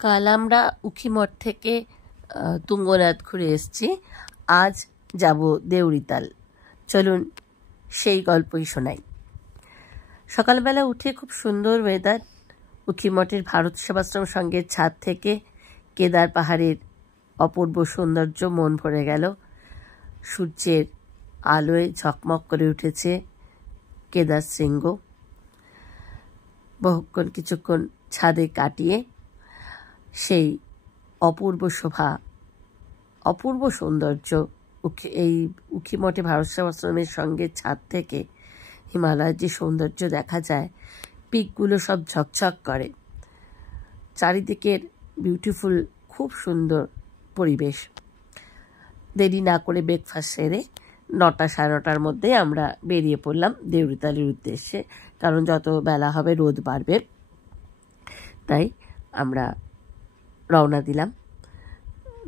কাল আমরা উখিমঠ থেকে তুঙ্গনাথ ঘুরে এসেছি। আজ যাব দেউরিতাল। চলুন সেই গল্পই শোনাই। সকালবেলা উঠে খুব সুন্দর ওয়েদার। উখিমঠের ভারত সেবাশ্রম সঙ্গের ছাদ থেকে কেদার পাহাড়ের অপূর্ব সৌন্দর্য মন ভরে গেল। সূর্যের আলোয় ঝকমক করে উঠেছে কেদার শৃঙ্গ। বহুক্ষণ কিছুক্ষণ ছাদে কাটিয়ে সেই অপূর্ব শোভা, অপূর্ব সৌন্দর্য, এই উখিমঠে ভারত সেবাশ্রমের সঙ্গে ছাদ থেকে হিমালয়ের যে সৌন্দর্য দেখা যায়, পিকগুলো সব ঝকঝক করে। চারিদিকের বিউটিফুল, খুব সুন্দর পরিবেশ। দেরি না করে ব্রেকফাস্ট সেরে 9টা সাড়ে 9টার মধ্যে আমরা বেরিয়ে পড়লাম দেউরিতালের উদ্দেশ্যে। কারণ যত বেলা হবে রোদ বাড়বে, তাই আমরা রওনা দিলাম।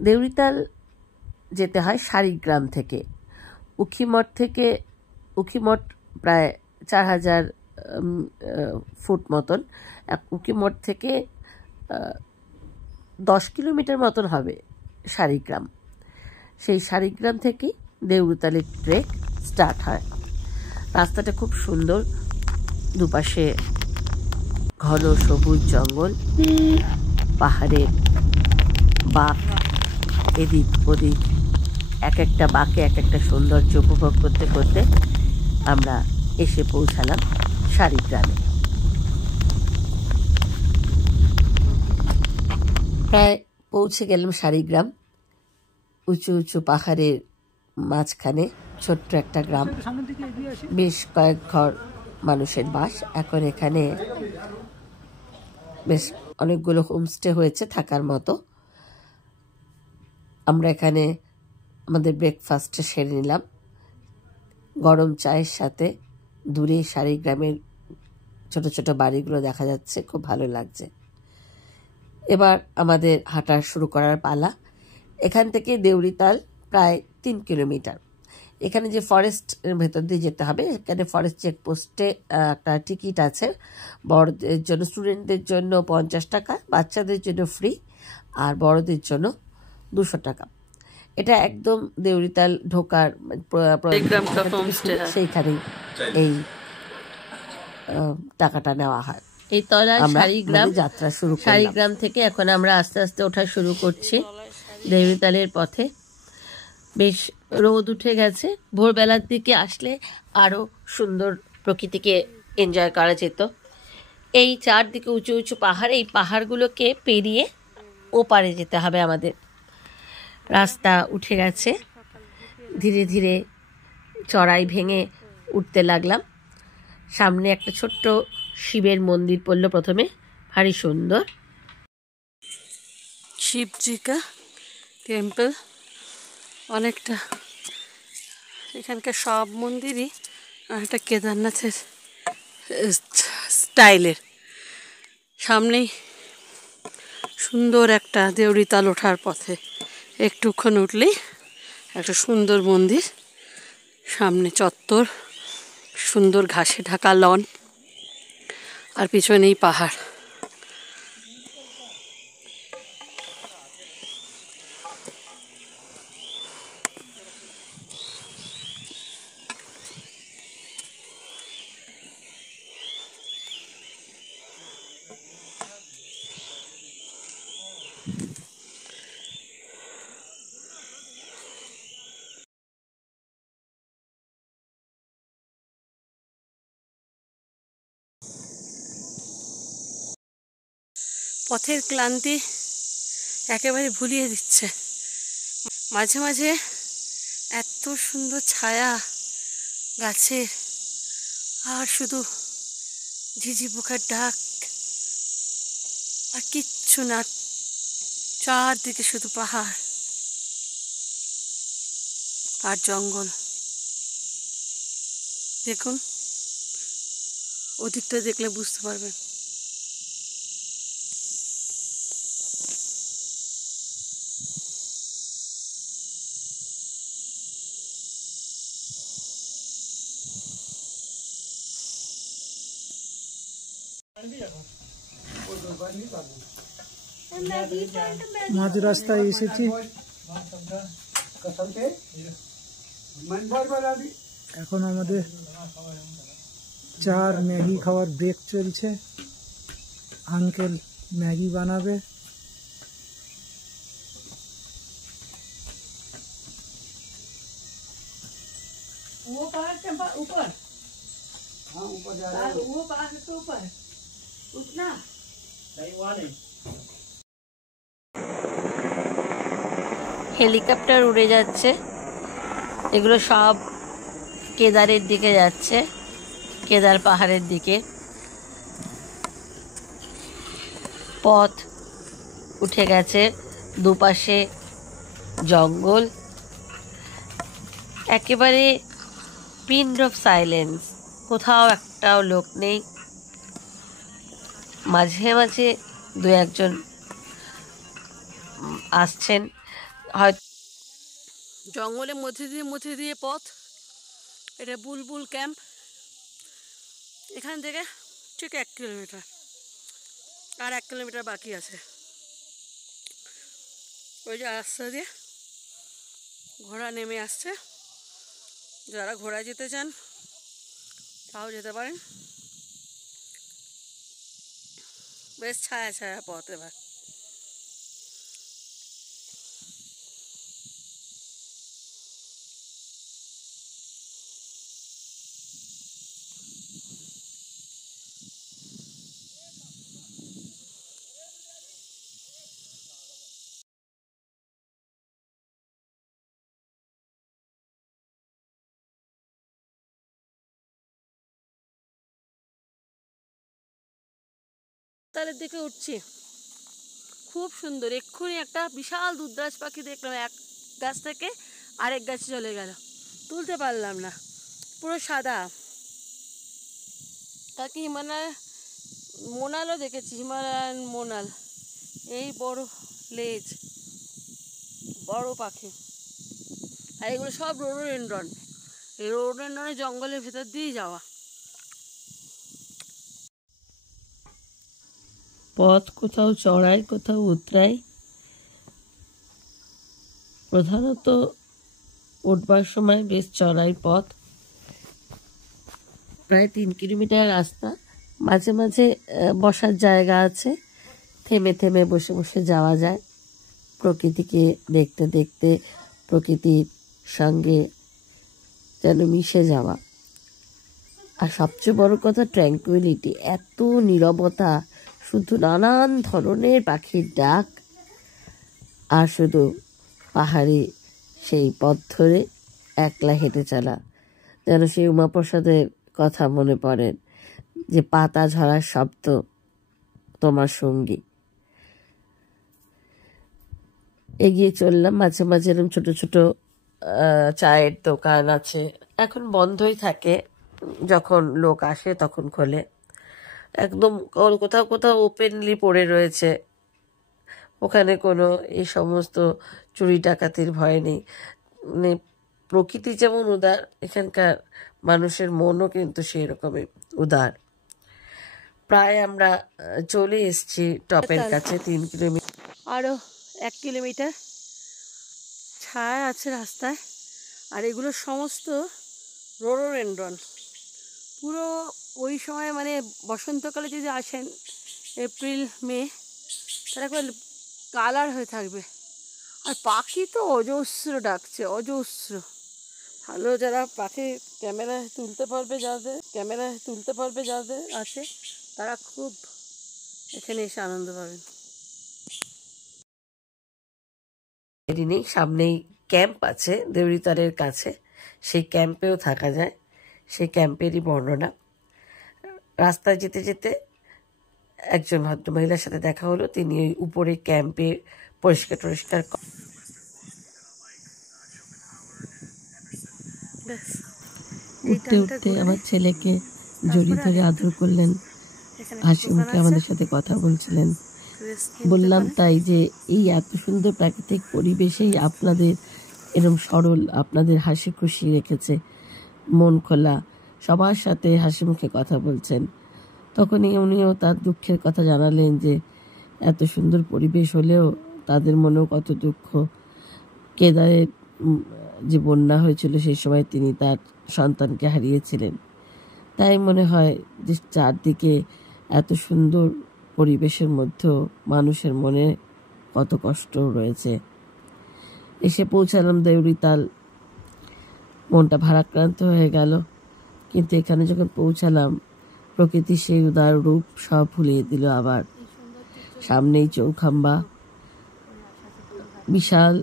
দেউরিতাল যেতে হয় শাড়িগ্রাম থেকে। উখিমঠ প্রায় 4000 ফুট মতন। উখিমঠ থেকে 10 কিলোমিটার মতন হবে শাড়িগ্রাম। সেই শাড়িগ্রাম থেকেই দেউরিতালের ট্রেক স্টার্ট হয়। রাস্তাটা খুব সুন্দর, দুপাশে ঘন সবুজ জঙ্গল, পাহাড়ের বাঁক, এদিক ওদিক এক একটা বাঁকে এক একটা সৌন্দর্য উপভোগ করতে করতে আমরা এসে পৌঁছালাম শাড়িগ্রামে। প্রায় পৌঁছে গেলাম শাড়িগ্রাম। উঁচু উঁচু পাহাড়ের মাঝখানে ছোট্ট একটা গ্রাম, বেশ কয়েক ঘর মানুষের বাস। এখন এখানে বেশ অনেকগুলো হোমস্টে হয়েছে থাকার মতো। আমরা এখানে আমাদের ব্রেকফাস্টটা সেরে নিলাম গরম চায়ের সাথে। দূরে শাড়িগ্রামের ছোট ছোট বাড়িগুলো দেখা যাচ্ছে, খুব ভালো লাগছে। এবার আমাদের হাঁটা শুরু করার পালা। এখান থেকে দেউরিতাল প্রায় 3 কিলোমিটার। এখানে যে ফরেস্টের ভেতর দিয়ে যেতে হবে, এখানে ফরেস্ট চেকপোস্টে একটা টিকিট আছে। বড়দের জন্য, স্টুডেন্টদের জন্য 50 টাকা, বাচ্চাদের জন্য ফ্রি, আর বড়দের জন্য 200 টাকা। এটা একদম দেউরিতাল ঢোকার সেইখানেই এই টাকাটা নেওয়া হয়। এই তলায় শাড়িগ্রাম যাত্রা শুরু। শাড়িগ্রাম থেকে এখন আমরা আস্তে আস্তে ওঠা শুরু করছি দেউরিতালের পথে। বেশ রোদ উঠে গেছে। ভোরবেলার দিকে আসলে আরো সুন্দর প্রকৃতিকে এনজয় করা যেত। এই চারদিকে উঁচু উঁচু পাহাড়, এই পাহাড়গুলোকে পেরিয়ে ওপারে যেতে হবে আমাদের। রাস্তা উঠে গেছে, ধীরে ধীরে চড়াই ভেঙে উঠতে লাগলাম। সামনে একটা ছোট্ট শিবের মন্দির পড়ল প্রথমে, ভারী সুন্দর। শিবজি কা টেম্পল অনেকটা। এখানকার সব মন্দিরই একটা কেদারনাথের স্টাইলের। সামনেই সুন্দর একটা দেউরিতাল ওঠার পথে একটুক্ষণ উঠলেই একটা সুন্দর মন্দির, সামনে চত্বর, সুন্দর ঘাসে ঢাকা লন, আর পিছনেই পাহাড়। পথের ক্লান্তি একেবারে ভুলিয়ে দিচ্ছে। মাঝে মাঝে এত সুন্দর ছায়া গাছের, আর শুধু ঝিঝি পোকার ডাক, আর কিচ্ছু না। চারদিকে শুধু পাহাড় আর জঙ্গল। দেখুন, ওদিকটা দেখলে বুঝতে পারবেন। মাঝ রাস্তায় এসেছি। এখন আমাদের চার ম্যাগি খাওয়ার ব্রেক চলছে। আঙ্কেল ম্যাগি বানাবে। वो पहाड़ के ऊपर, हाँ ऊपर जा रहा है, वो पहाड़ के ऊपर उठना नहीं, वहाँ नहीं। হেলিকপ্টার উড়ে যাচ্ছে, এগুলো সব কেদারের দিকে যাচ্ছে, কেদার পাহাড়ের দিকে। পথ উঠে গেছে, দুপাশে জঙ্গল, একেবারে পিন ড্রপ সাইলেন্স, কোথাও একটাও লোক নেই। মাঝে মাঝে দু একজন আসছেন, হয়তো জঙ্গলের মধ্যে দিয়ে পথ। এটা বুলবুল ক্যাম্প, এখান থেকে ঠিক 1 কিলোমিটার, আর 1 কিলোমিটার বাকি আছে। ওই যে রাস্তা দিয়ে ঘোড়া নেমে আসছে, যারা ঘোড়া যেতে চান তাও যেতে পারেন। বেশ ছায়া ছায়া পথ। এবার তালের দিকে উঠছি, খুব সুন্দর। এক্ষুনি একটা বিশাল দুধরাজ পাখি দেখলাম, এক গাছ থেকে আরেক গাছে চলে গেল, তুলতে পারলাম না, পুরো সাদা। তাকে মোনালও দেখেছি, হিমালয়ান মোনাল, এই বড় লেজ, বড় পাখি। আর এগুলো সব রোডোডেনড্রন, এই রোডোডেনড্রনের জঙ্গলের ভেতর দিয়েই যাওয়া। পথ কোথাও চড়াই কোথাও উতরাই, প্রধানত উঠবার সময় বেশ চড়াই পথ, প্রায় 3 কিলোমিটার রাস্তা। মাঝে মাঝে বসার জায়গা আছে, থেমে থেমে বসে বসে যাওয়া যায়, প্রকৃতিকে দেখতে দেখতে, প্রকৃতির সঙ্গে যেন মিশে যাওয়া। আর সবচেয়ে বড় কথা ট্র্যাঙ্কুইলিটি, এত নীরবতা, শুধু নানান ধরনের পাখির ডাক, আর শুধু পাহাড়ি সেই পথ ধরে একলা হেঁটে চলা। যেন সেই উমাপ্রসাদের কথা মনে পড়েন, যে পাতা ঝরার শব্দ তোমার সঙ্গী। এগিয়ে চললাম, মাঝে মাঝে এরকম ছোট ছোট চায়ের দোকান আছে, এখন বন্ধই থাকে, যখন লোক আসে তখন খোলে। একদম কোথাও কোথাও ওপেনলি পড়ে রয়েছে, ওখানে কোনো এই সমস্ত চুরি ডাকাতির ভয় নেই। মানে প্রকৃতি যেমন উদার, এখানকার মানুষের মনও কিন্তু সেই রকমই উদার। প্রায় আমরা চলে এসেছি টপের কাছে, 3 কিলোমিটার, আরও 1 কিলোমিটার। ছায়া আছে রাস্তায়, আর এগুলো সমস্ত রোডোডেনড্রন। পুরো ওই সময় মানে বসন্তকালে যদি আসেন, এপ্রিল মে, তারা একবার কালার হয়ে থাকবে। আর পাখি তো অজস্র ডাকছে, অজস্র। ভালো যারা পাখি ক্যামেরায় তুলতে পারবে যাদের আছে, তারা খুব এখানে এসে আনন্দ পাবেন। নেই, সামনেই ক্যাম্প আছে দেউরিতলের কাছে, সেই ক্যাম্পেও থাকা যায়, সেই ক্যাম্পেরই বর্ণনা। রাস্তায় যেতে যেতে একজন ভদ্রমহিলার সাথে দেখা হলো, তিনি ওই উপরে ক্যাম্পে পরিষ্কার উঠতে উঠতে আমার ছেলেকে জড়িয়ে ধরে আদর করলেন, হাসি মুখে আমাদের সাথে কথা বলছিলেন। বললাম তাই যে এই এত সুন্দর প্রাকৃতিক পরিবেশেই আপনাদের এরম সরল, আপনাদের হাসি খুশি রেখেছে, মন খোলা, সবার সাথে হাসি মুখে কথা বলছেন। তখনই উনিও তার দুঃখের কথা জানালেন যে এত সুন্দর পরিবেশ হলেও তাদের মনেও কত দুঃখ। কেদারের যে বন্যা হয়েছিল সেই সময় তিনি তার সন্তানকে হারিয়েছিলেন। তাই মনে হয় যে চারদিকে এত সুন্দর পরিবেশের মধ্যেও মানুষের মনে কত কষ্ট রয়েছে। এসে পৌঁছালাম দেউড়িতাল, মনটা ভারাক্রান্ত হয়ে গেল। কিন্তু এখানে যখন পৌঁছালাম প্রকৃতির সেই উদার রূপ সব ভুলিয়ে দিল আবার। সামনেই চৌখাম্বা, বিশাল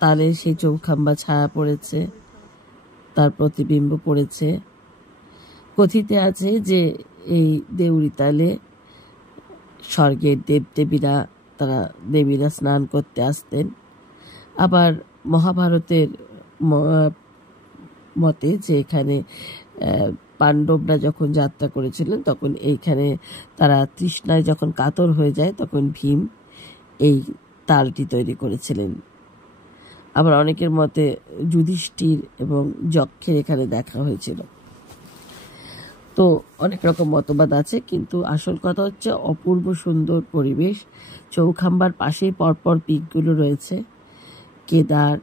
তালে সেই চৌখাম্বা ছায়া পড়েছে, তার প্রতিবিম্ব পড়েছে। কথিত আছে যে এই দেউড়িতালে স্বর্গের দেবদেবীরা দেবীরা স্নান করতে আসতেন। আবার মহাভারতের মতে যে এখানে পাণ্ডবরা যখন যাত্রা করেছিলেন তখন এইখানে তারা তৃষ্ণায় যখন কাতর হয়ে যায় তখন ভীম এই তালটি তৈরি করেছিলেন। আবার অনেকের মতে যুধিষ্ঠির এবং যক্ষের এখানে দেখা হয়েছিল। তো অনেক রকম মতবাদ আছে, কিন্তু আসল কথা হচ্ছে অপূর্ব সুন্দর পরিবেশ। চৌখাম্বার পাশেই পরপর পিকগুলো রয়েছে, কেদার,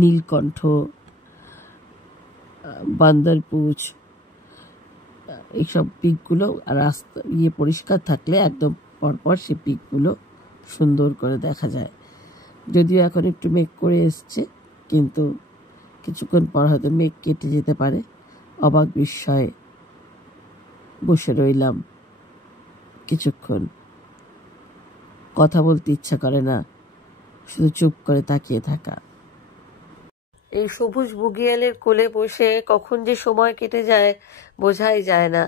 নীলকণ্ঠ, বান্দরপুচ, এইসব পিকগুলো রাস্তা পরিষ্কার থাকলে একদম পরপর সেই পিকগুলো সুন্দর করে দেখা যায়। যদিও এখন একটু মেঘ করে এসছে, কিন্তু কিছুক্ষণ পর হয়তো মেঘ কেটে যেতে পারে। অবাক বিস্ময়ে বসে রইলাম কিছুক্ষণ, কথা বলতে ইচ্ছা করে না, শুধু চুপ করে তাকিয়ে থাকা। এই সবুজ বুগিয়ালের কোলে বসে কখন যে সময় কেটে যায় বোঝাই যায় না।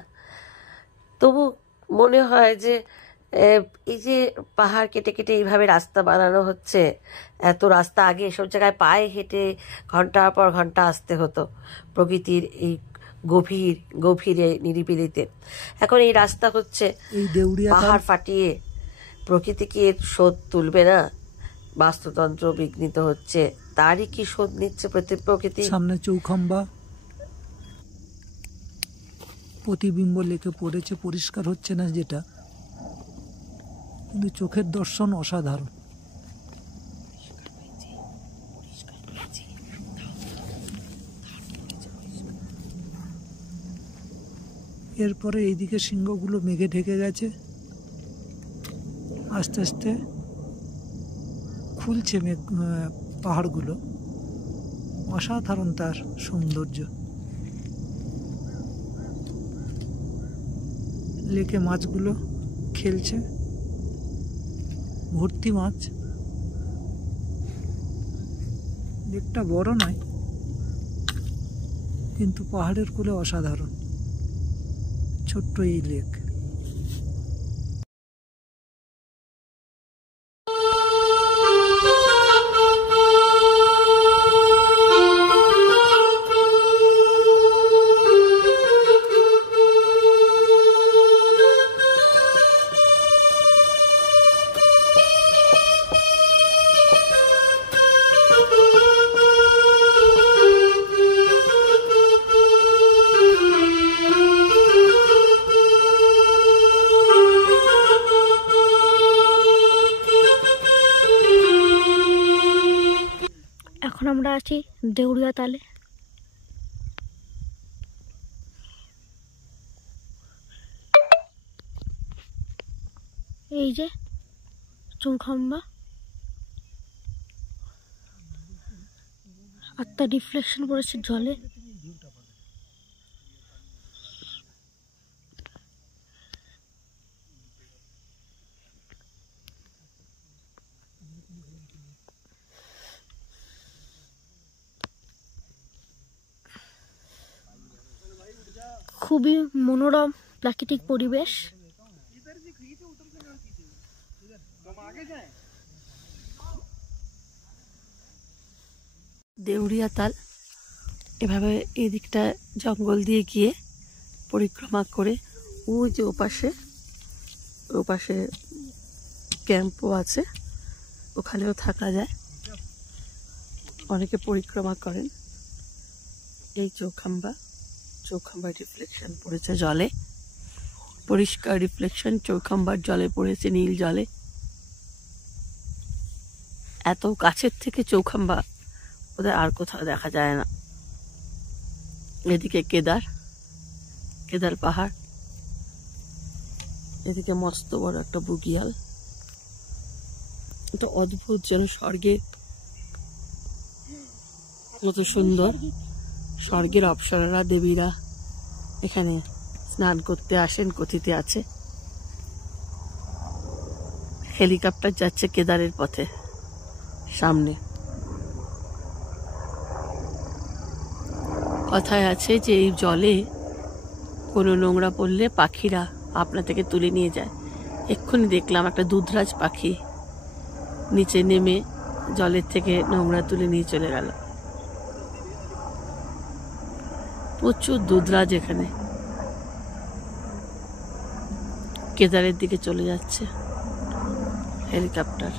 তবু মনে হয় যে এই যে পাহাড় কেটে কেটে এইভাবে রাস্তা বানানো হচ্ছে, এত রাস্তা আগে এসব জায়গায় পায়ে হেঁটে ঘন্টার পর ঘন্টা আসতে হতো প্রকৃতির এই গভীরে নিরিবিলিতে। এখন এই রাস্তা হচ্ছে, পাহাড় ফাটিয়ে প্রকৃতি কি এর শোধ তুলবে না? বাস্তুতন্ত্র বিঘ্নিত হচ্ছে, তারই কি শোধ নিচ্ছে প্রকৃতি? সামনে চৌখাম্বা, প্রতিবিম্ব লেগে পড়েছে, পরিষ্কার হচ্ছে না যেটা, কিন্তু চোখের দর্শন অসাধারণ। এরপরে এইদিকে সিংহগুলো মেঘে ঢেকে গেছে, আস্তে আস্তে খুলছে পাহাড়গুলো। অসাধারণ তার সৌন্দর্য। লেকে মাছগুলো খেলছে, ভর্তি মাছ। লেকটা বড় নয়, কিন্তু পাহাড়ের কোলে অসাধারণ ছোট্ট এই লেক। এখন আমরা আছি দেউড়িয়াতালে। এই যে চৌখাম্বা, আর তার রিফ্লেকশন পড়েছে জলে। খুবই মনোরম প্রাকৃতিক পরিবেশ। দেউড়িয়াতাল এভাবে এদিকটা জঙ্গল দিয়ে গিয়ে পরিক্রমা করে ওই যে ওপাশে ক্যাম্পও আছে, ওখানেও থাকা যায়। অনেকে পরিক্রমা করেন। এই চৌখাম্বা রিফ্লেকশন পড়েছে জলে, পরিষ্কার রিফ্লেকশন চৌখাম্বার জলে পড়েছে, নীল জলে। এত কাছের থেকে চৌখাম্বা ওদের আর কোথাও দেখা যায় না। এদিকে কেদার পাহাড়, এদিকে মস্ত বড় একটা বুগিয়াল। এটা অদ্ভুত, যেন স্বর্গের মতো সুন্দর। স্বর্গের অপ্সরারা, দেবীরা এখানে স্নান করতে আসেন, কথিতে আছে। হেলিকপ্টার যাচ্ছে কেদারের পথে সামনে। কথায় আছে যে এই জলে কোনো নোংরা পড়লে পাখিরা আপনা থেকে তুলে নিয়ে যায়। এক্ষুনি দেখলাম একটা দুধরাজ পাখি নিচে নেমে জলের থেকে নোংরা তুলে নিয়ে চলে গেল। প্রচুর দুধরাজ এখানে। কেদারের দিকে চলে যাচ্ছে হেলিকপ্টার।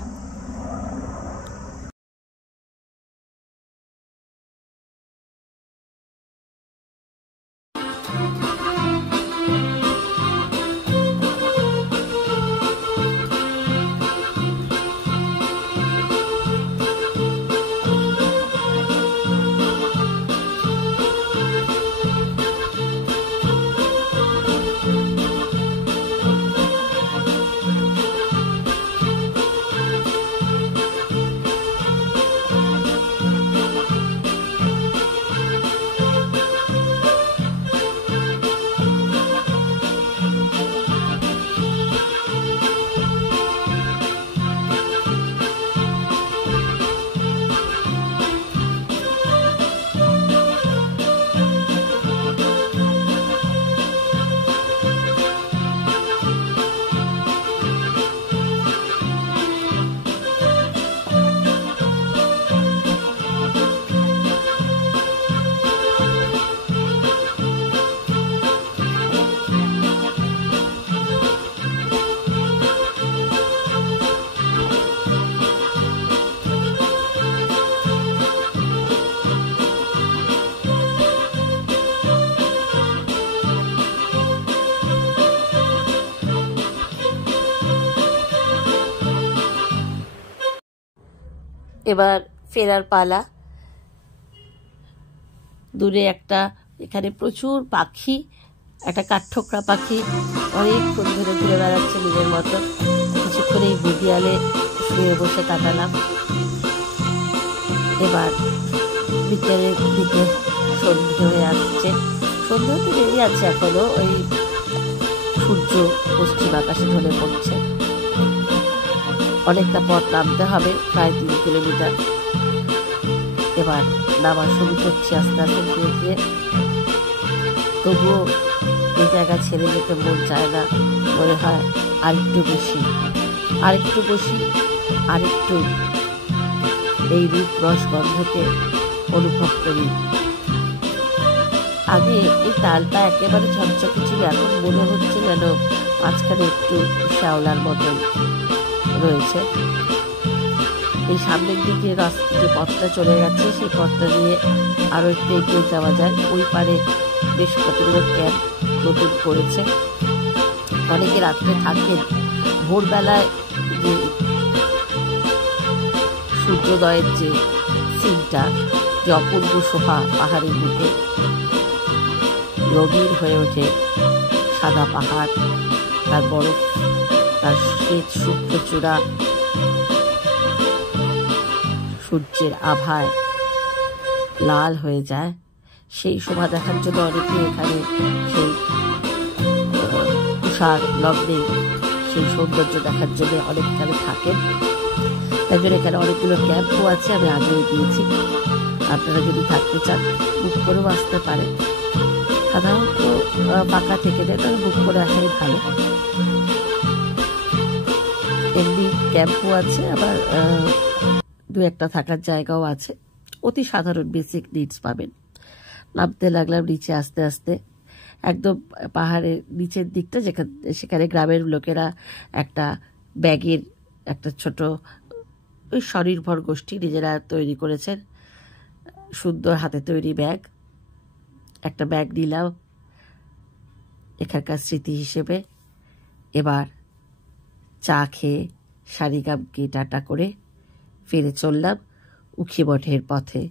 এবার ফেরার পালা। দূরে একটা, এখানে প্রচুর পাখি, একটা কাঠঠোকরা পাখি অনেকক্ষণ ধরে ঘুরে বেড়াচ্ছে নিজের মতো। কিছুক্ষণ এই বুগিয়ালে শুয়ে বসে কাটালাম। এবার বিকেলের দিকে সন্ধ্যে হয়ে আসছে। সন্ধ্যে হতে দেরি আছে এখনো, ওই সূর্য পশ্চিম আকাশে ঢলে পড়ছে। অনেকটা পথ নামতে হবে, প্রায় 3 কিলোমিটার। এবার নামা শুরু করছি আস্তে আস্তে ধীরে ধীরে। তবুও এই জায়গা ছেড়ে যেতে মন চায় না। মনে হয় আরেকটু বসি, আরেকটু এই রূপ রস গন্ধকে অনুভব করি। আগে এই তালটা একেবারে ঝকঝকে ছিল, এখন মনে হচ্ছে যেন মাঝখানে একটু শ্যাওলার মতন রয়েছে। এই সামনের দিকে যে পথটা চলে গেছে, সেই পথটা দিয়ে আরো একটু এগিয়ে যাওয়া যায়। ওই পারে বেশ কতগুলো ক্যাম্প নতুন করেছে। অনেকে রাত্রে থাকেন। ভোরবেলায় যে সূর্যোদয়ের যে সিনটা, যে অপূর্ব শোভা পাহাড়ের বুকে, রঙিন হয়ে ওঠে সাদা পাহাড়, তার বরফ, তার শ্বেত শুভ্র চূড়া সূর্যের আভায় লাল হয়ে যায়। সেই শোভা দেখার জন্য অনেকে এখানে সেই তুষার লগ্নে সেই সৌন্দর্য দেখার জন্য অনেকখানে থাকেন। তাই জন্য এখানে অনেকগুলো ক্যাম্পও আছে, আমি আগেও দিয়েছি। আপনারা যদি থাকতে চান বুক করেও আসতে পারেন। সাধারণত ফাঁকা থেকে দেয়, তাহলে বুক করে আসাই ভালো। এমনি ক্যাম্পও আছে, আবার 2-1টা থাকার জায়গাও আছে। অতি সাধারণ বেসিক নিডস পাবেন। নামতে লাগলাম নিচে আস্তে আস্তে, একদম পাহাড়ের নিচের দিকটা, সেখানে গ্রামের লোকেরা একটা ব্যাগের একটা ছোট ওই স্বনির্ভর গোষ্ঠী নিজেরা তৈরি করেছেন। সুন্দর হাতে তৈরি ব্যাগ, একটা ব্যাগ নিলাম এখানকার স্মৃতি হিসেবে। এবার চা খেয়ে সারিগামকে টাটা করে ফিরে চললাম উখিমঠের পথে।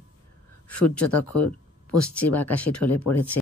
সূর্য তখন পশ্চিম আকাশে ঢলে পড়েছে।